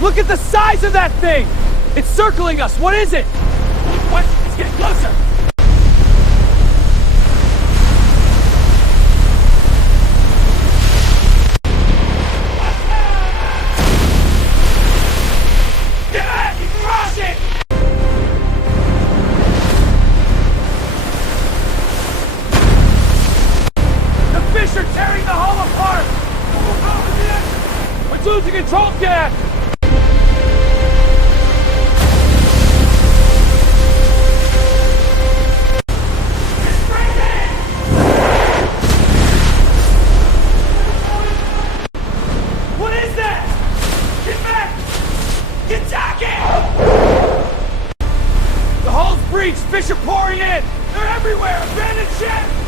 Look at the size of that thing! It's circling us! What is it? What? It's getting closer! Get back! You can cross it! The fish are tearing the hull apart! We're losing control gas! What is that? Get back! Get jacket! The hull's breached! Fish are pouring in! They're everywhere! Abandoned ship!